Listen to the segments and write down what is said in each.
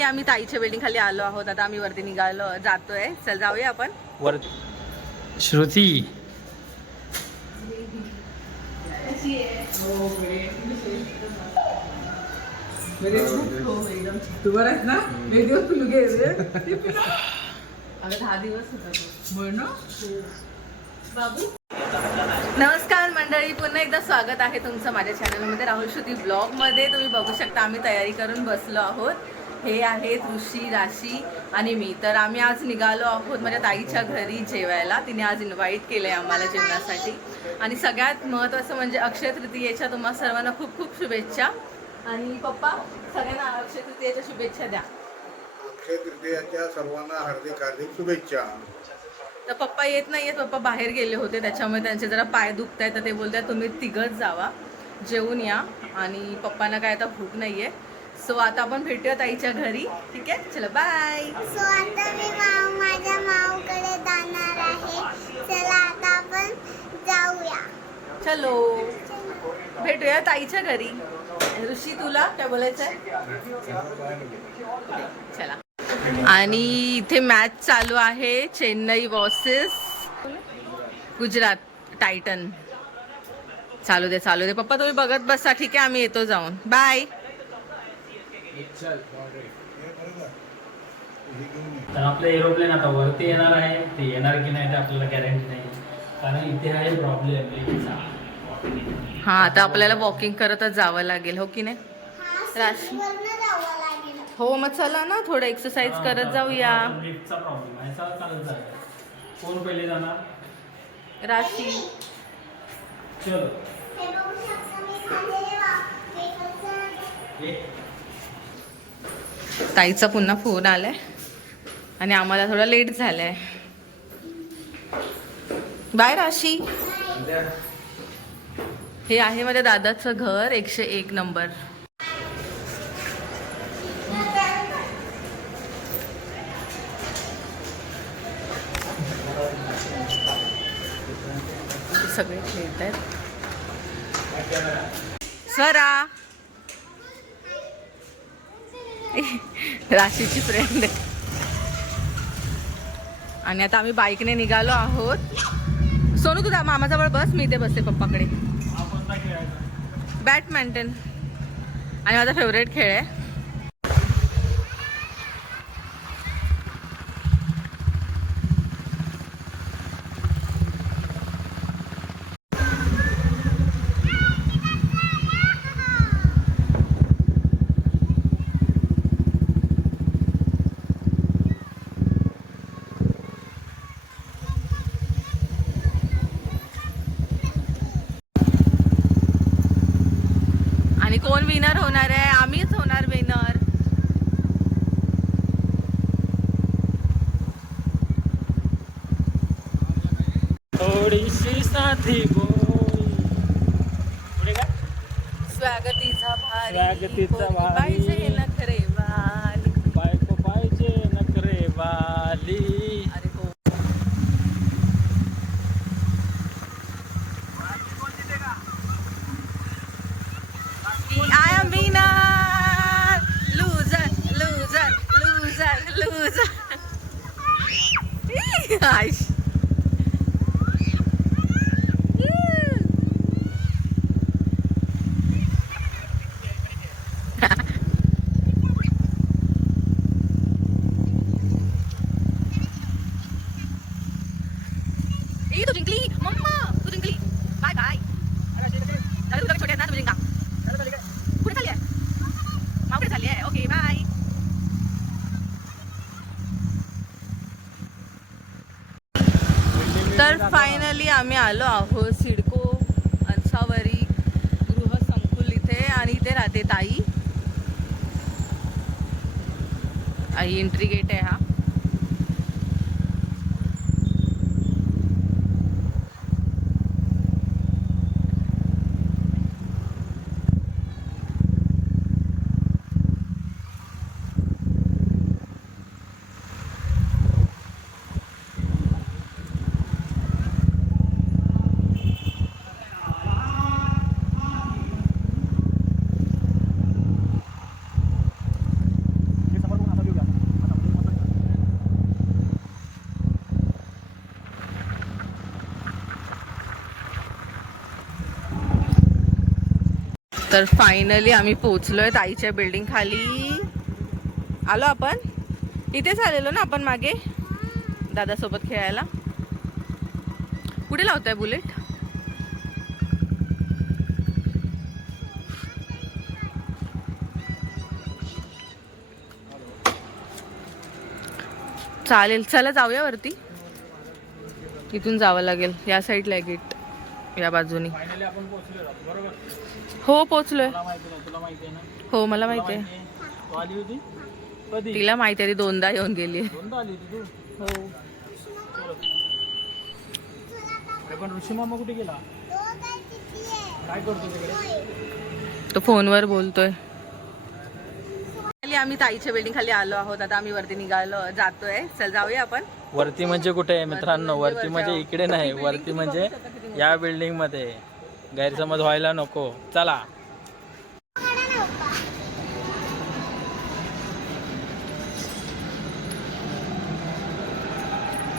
Finally आम्ही ताईच्या building खाली आलो आहोत. आता आम्ही वरती निघालो जातोय. चल जाऊया आपण वर. श्रुती तू बरं आहेस ना? एक दिवस पिलू घे अगं 10 दिवस होता बाबू. नमस्कार मंडळी, पुन्हा एकदा स्वागत आहे तुमचं माझ्या चॅनलमध्ये राहुल श्रुती ब्लॉगमध्ये. तुम्ही बघू शकता आम्ही तयारी करून बसलो आहोत. हे आहेत ऋषी, राशी आणि मी. तर आम्ही आज निघालो आहोत माझ्या ताईच्या घरी जेवायला. तिने आज इन्व्हाइट केलं आहे आम्हाला जेवणासाठी. आणि सगळ्यात महत्त्वाचं म्हणजे अक्षय तृतीयेच्या तुम्हा सर्वांना खूप खूप शुभेच्छा. आणि पप्पा सगळ्यांना अक्षय तृतीयेच्या शुभेच्छा द्या. अक्षय तृतीयाच्या सर्वांना हार्दिक हार्दिक शुभेच्छा. तर पप्पा येत नाही आहेत, पप्पा बाहेर गेले होते, त्याच्यामुळे त्यांचे जरा पाय दुखत आहेत. तर ते बोलतात तुम्ही तिघंच जावा, जेवून या. आणि पप्पांना काय आता भूक नाही आहे. सो आता आपण भेटूया ताईच्या घरी. ठीक आहे, चला बाय. सो आता मी माझ्या माऊकडे जाणार आहे. चला आता आपण जाऊया. चलो भेटूया ताईच्या घरी. ऋषी तुला काय बोलायचं आहे? चला. आणि इथे मॅच चालू आहे, चेन्नई वर्सेस गुजरात टायटन. चालू दे चालू दे पप्पा, तुम्ही बघत बसा. ठीक आहे, आम्ही येतो जाऊन. बाय. तर आपलं एरोप्लेन आता वरती येणार आहे. ते येणार की नाही ते आपल्याला गॅरंटी नाही, कारण इथे आहे प्रॉब्लेम. हा, आता आपल्याला वॉकिंग करतच जावं लागेल, हो की नाही राशी? हो मग चला ना, थोडं एक्सरसाइज करत जाऊया. लिफ्टचा प्रॉब्लेम आहे, चला चालत जाऊया. कोण पहिले जाणार? राशी. चलो. ताईचा पुन्हा फोन आलाय आणि आम्हाला थोडा लेट झालाय. बाय राशी. हे आहे माझ्या दादाचं घर, 101 नंबर. सगळे खेळत आहेत. स्वरा राशीची फ्रेंड आहे. आणि आता आम्ही बाईकने निघालो आहोत. सोनू तुझ्या मामाजवळ बस, मी इथे बसते पप्पाकडे. बॅडमिंटन आणि माझा फेवरेट खेळ आहे. आणि कोण विनर होणार आहे? आम्हीच होणार विनर. थोडीशी साधी बोल. पुढे काय? स्वागतीचा भारी, स्वागतीचा कोणी भारी. पाहिजे नखरेवाली. बायको पाहिजे नखरेवाली. अरे हो. I am winner, loser, loser, loser, loser. Aish. तू जिंकली मम्मा, तू जिंकली. Bye bye. अरे तुझ्या छोटे आहेत ना, तू जिंका. कुठे चालली आहे? मावकडे चालली आहे. Okay bye. तर फायनली आम्ही आलो आहोत सिडको अंसावरी गृहसंकुल इथे. आणि इथे राहते ताई. एंट्री गेट आहे हा. तर फायनली आम्ही पोहोचलोय ताईच्या बिल्डिंग खाली. आलो आपण. इथेच आलेलो ना आपण मागे दादासोबत खेळायला. कुठे लावताय बुलेट? चालेल, चला जाऊया वरती. इथून जावं लागेल, या साईडला आहे गेट, या बाजूनी. फायनली आपण पोहोचलो बरोबर. हो पोहोचलोय. तुला माहिती नाही, तुला माहिती आहे ना? हो मला माहिती आहे. तू आली होती कधी? तिला माहिती आहे, ती 2दा येऊन गेली. दोनदा आली होती तू? हो. अरे पण ऋषी मामा कुठे गेला? काय करतो तिकडे? तो फोनवर बोलतोय. आम्ही ताईच्या बिल्डिंग खाली आलो आहोत. आता आम्ही वरती निघालो जातोय. चल जाऊया आपण. वरती म्हणजे कुठे आहे मित्रांनो? वरती म्हणजे इकडे नाही, वरती म्हणजे या बिल्डिंग मध्ये. गैरसमज व्हायला नको. चला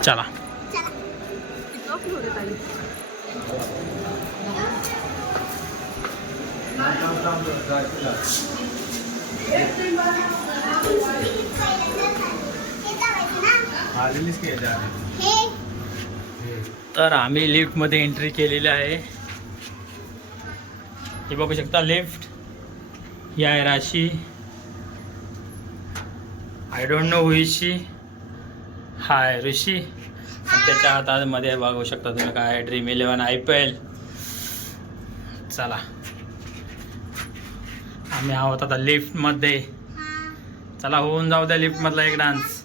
चला. तर आम्ही लिफ्ट मध्ये एंट्री केलेली आहे. हे बघू शकता लिफ्ट. ही आहे Rashi. I don't know who is she. Hi Rishi. आणि त्याच्या हातामध्ये बघू शकता तुम्ही काय ड्रीम 11 IPL. चला आम्ही आहोत आता लिफ्ट मध्ये. चला होऊन जाऊ द्या लिफ्ट मधला एक डान्स.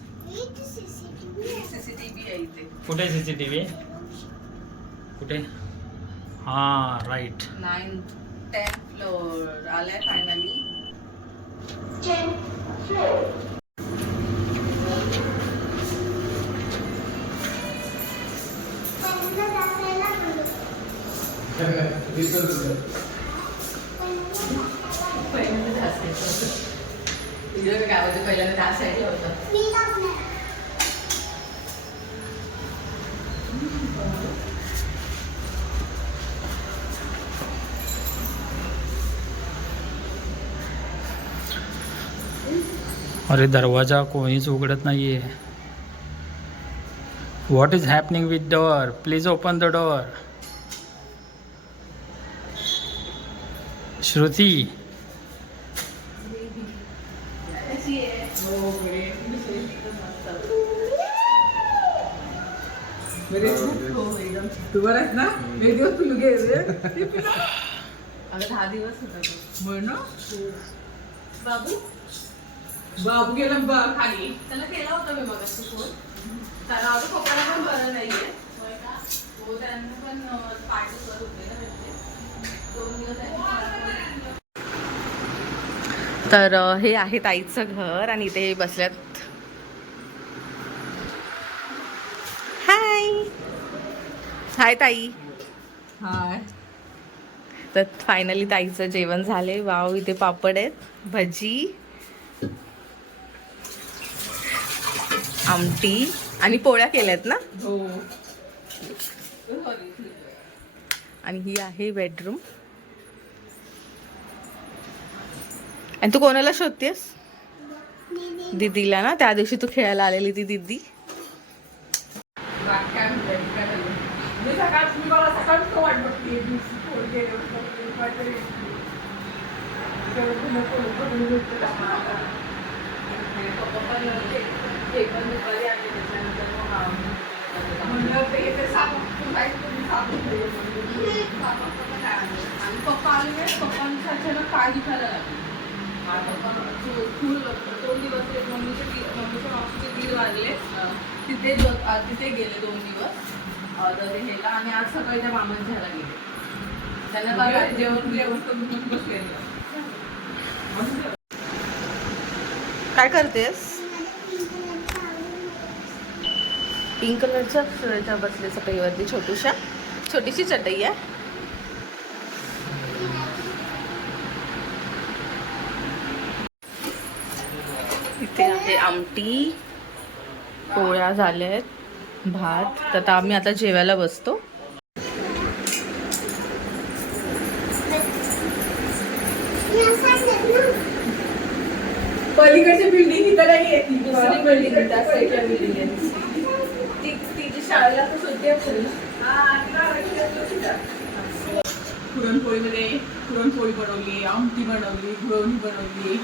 कुठे CCTV? कुठे? हा राईट. 9th 10th फ्लोर आलाय फायनली. पहिल्यांदा त्या साईडला होतं. अरे दरवाजा कोणीच उघडत नाहीये. What is happening with door? Please open the door. Shruti तू बरं आहेस ना? एक दिवस पिलू घे. अगं 10 दिवस होता तो. बरं ना? बाबू बाबू गेला खाली. त्याला केला होता मी मगाशी फोन. त्याला अजून पप्पाला पण बरं नाहीये. हो त्यांना पण पार्टी करत होते ना त्याचे. 2 दिवस. तर हे आहे ताईचं घर आणि इथे बसल्यात. हाय हाय ताई. हाय. तर फायनली ताईचं जेवण झाले. वाव इथे पापड आहेत, भजी, आमटी आणि पोळ्या केल्यात ना. हो. आणि ही आहे बेडरूम. आणि तू कोणाला शोधतेस? दीदीला ना. त्या दिवशी तू खेळायला आलेली ती दीदी. पप्पा आले. पप्पांच्या अचानक पाय दुखायला लागले. फुल 2 दिवस मम्मीच्या मावशीचे दीड वाजले. तिथे गेले 2 दिवस दरेला. आणि आज सकाळी त्या मामांच्या ह्याला गेले. त्यांना जेवण करून बसले. काय करतेस? पिंक कलरच्या बसले चटईवरती. छोटीशी चटई आहे. इथे आहे आमटी, पोळ्या झाल्यात, भात. तर आम्ही आता जेवायला बसतो. पलीकडची बिल्डिंग इथं नाही आहे, ती दुसरी बिल्डिंग त्या साईडच्या बिल्डिंग आहे. तिची शाळेला तर सुट्टी असेल ना. पुरणपोळीमध्ये पुरणपोळी बनवली, आमटी बनवली, गुळवणी बनवली,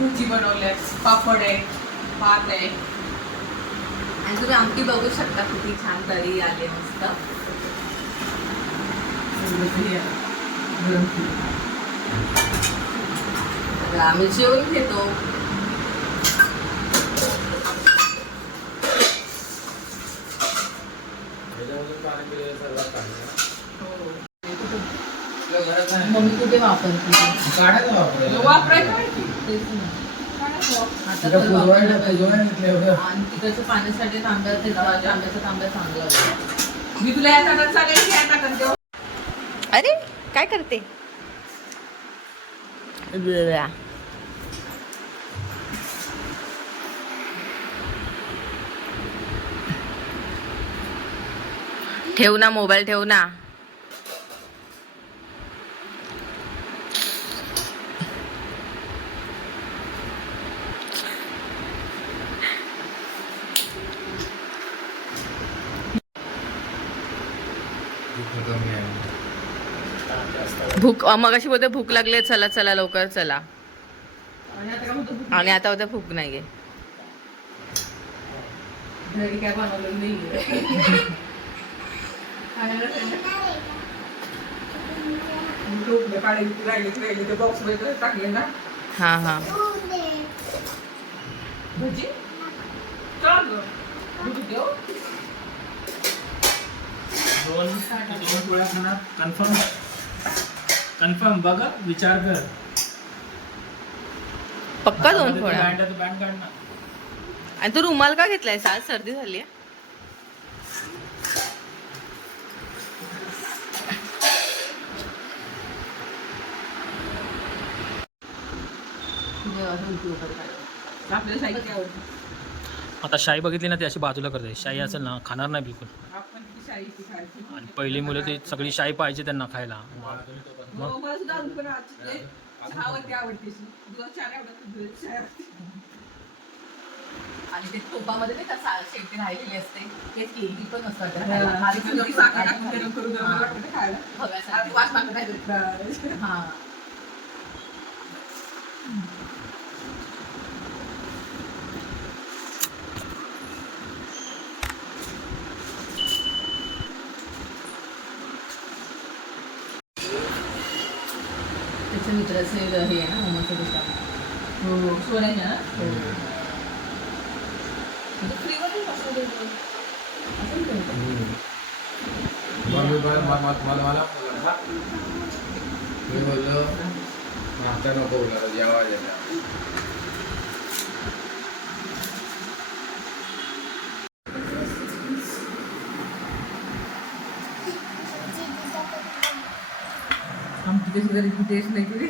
भजी बनवल्या, पापड आहे, भात आहे. आणि तुम्ही आमटी बघू शकता किती छान तरी आले मस्त. आता आम्ही जेवून घेतो. मम्मी कुठे वापरते? वापरायचं तेच ना. आता तर आणि तिकडच्या पाण्यासाठी तांब्या आंब्याचा तांब्या चांगला होता. मी तुला या ताटात सांगेल की या ताटात देऊ. अरे काय करते? ठेव ना मोबाईल, ठेव ना. भूक मगाशी बोलते भूक लागली, चला चला लवकर चला. आणि आता होतं भूक नाहीये. काय बनवलं नाहीये. टाकले ना. हा हा भजी दोन पोळ्या खाणार कन्फर्म? कन्फर्म बघा, विचार कर. पक्का 2 पोळ्या. बँड काढ ना. आणि तू रुमाल का घेतलाय? आज सर्दी झाली आहे. आपल्या साहित्य आवडतं. आता शाई बघितली ना, ती अशी बाजूला करते. शाई असेल ना खाणार नाही बिलकुल. आपण ती शाईची खायची. आणि पहिली मुलं ती सगळी शाई पाहिजे त्यांना खायला. मग मला सुद्धा अजून पण चहावरती आवडते. दुधात चहा नाही आवडत, दुधाची चहा आवडते. आणि ते तोपामध्ये नाही का शेवटी राहिलेली असते, तेच केली पण असतात. हा त्याच्या मित्राचं हे आहे ना मोमोचं दुकान. हो सोन्याच्या ना. मी बोललो आता नको बोला जेव्हा आमची कशी तरी टेस्ट नाही केली.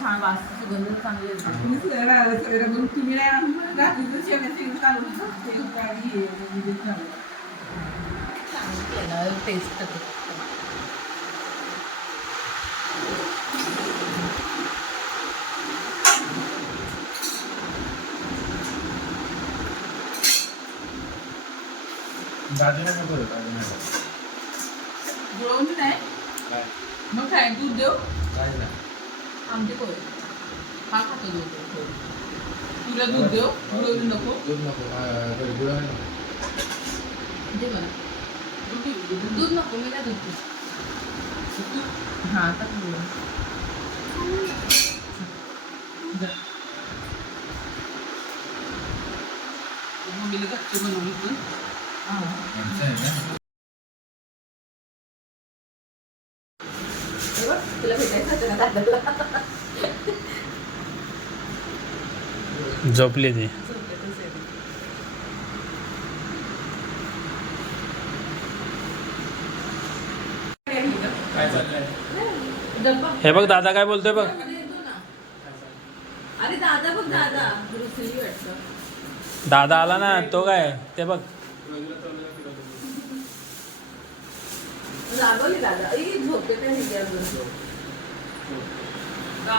छान वास, सुगंध चांगली येतो. तुम्ही नाही रात्रीचं शेवण्याचं चालू टेस्ट दादीला नको गुळवून नाही मग काय दूध देऊ? काय ना आमचे पोहे हा खातो दूध. तुला दूध देऊ? गुळवून नको? दूध नको गुळा नको दे मला दूध नको. मी नाही दूध पित. हां आता मम्मीला गच्ची बनवली पण तुला भेटायचं दादाला. झोपले ते. काय चाललंय? हे बघ दादा काय बोलतोय बघ. अरे दादा बघ दादा रुसली वाटतं. दादा आला ना, तो काय ते बघ. रागवली दादा. झोपते त्या खूप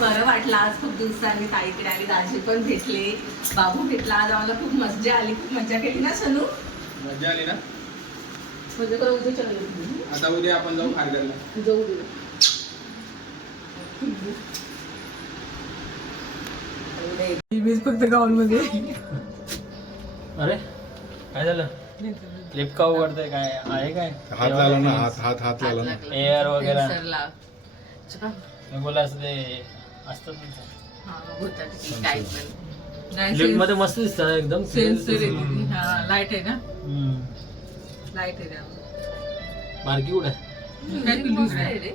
बरं वाटलं आज, खूप दिवसांनी ताईकडे आली, दाजी पण भेटले, बाबू भेटला. आज आम्हाला खूप मजा आली, खूप मजा केली ना सनू? मजा आली ना. मजा करू उद्या चला आता उद्या आपण जाऊ खारघरला. जाऊ दे. फक्त गाऊन मध्ये अरे काय झालं? क्लिप का उघडतंय? काय आहे काय? हात लावला ना, हात लावला ना. एअर वगैरे चला. मी बोला असं ते असतं हा, होतात की काय पण. क्लिप मध्ये मस्त दिसतं एकदम. हा, लाईट आहे ना? लाईट आहे ना? मार्की कुठे आहे? रे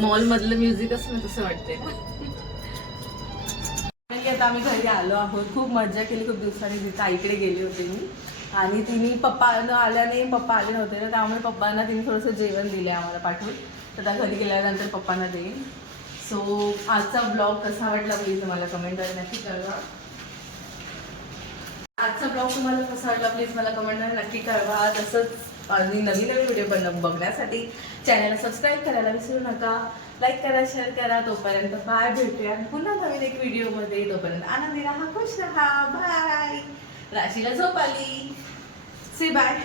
मॉल मधलं म्युझिक असं ना तसं वाटतंय. आता आम्ही घरी आलो आहोत. खूप मजा केली, खूप दिवसांनी तिथे आईकडे गेले होते मी. आणि तिने पप्पा आल्याने, पप्पा आले नव्हते ना, त्यामुळे पप्पांना तिने थोडंसं जेवण दिले आम्हाला पाठवून. तर त्या घरी गेल्यानंतर पप्पांना देईन. सो आजचा ब्लॉग कसा वाटला प्लीज मला कमेंटमध्ये नक्की कळवा. आजचा ब्लॉग तुम्हाला कसा वाटला प्लीज मला कमेंटमध्ये नक्की कळवा. तसंच आणि नवीन व्हिडिओ पण बघण्यासाठी चॅनलला सबस्क्राईब करायला विसरू नका. लाईक करा, शेअर करा. तोपर्यंत बाय, भेटूया पुन्हा नवीन एक व्हिडिओमध्ये. तोपर्यंत आनंदी राहा, खुश राहा. बाय. राशीला झोप आली. से बाय.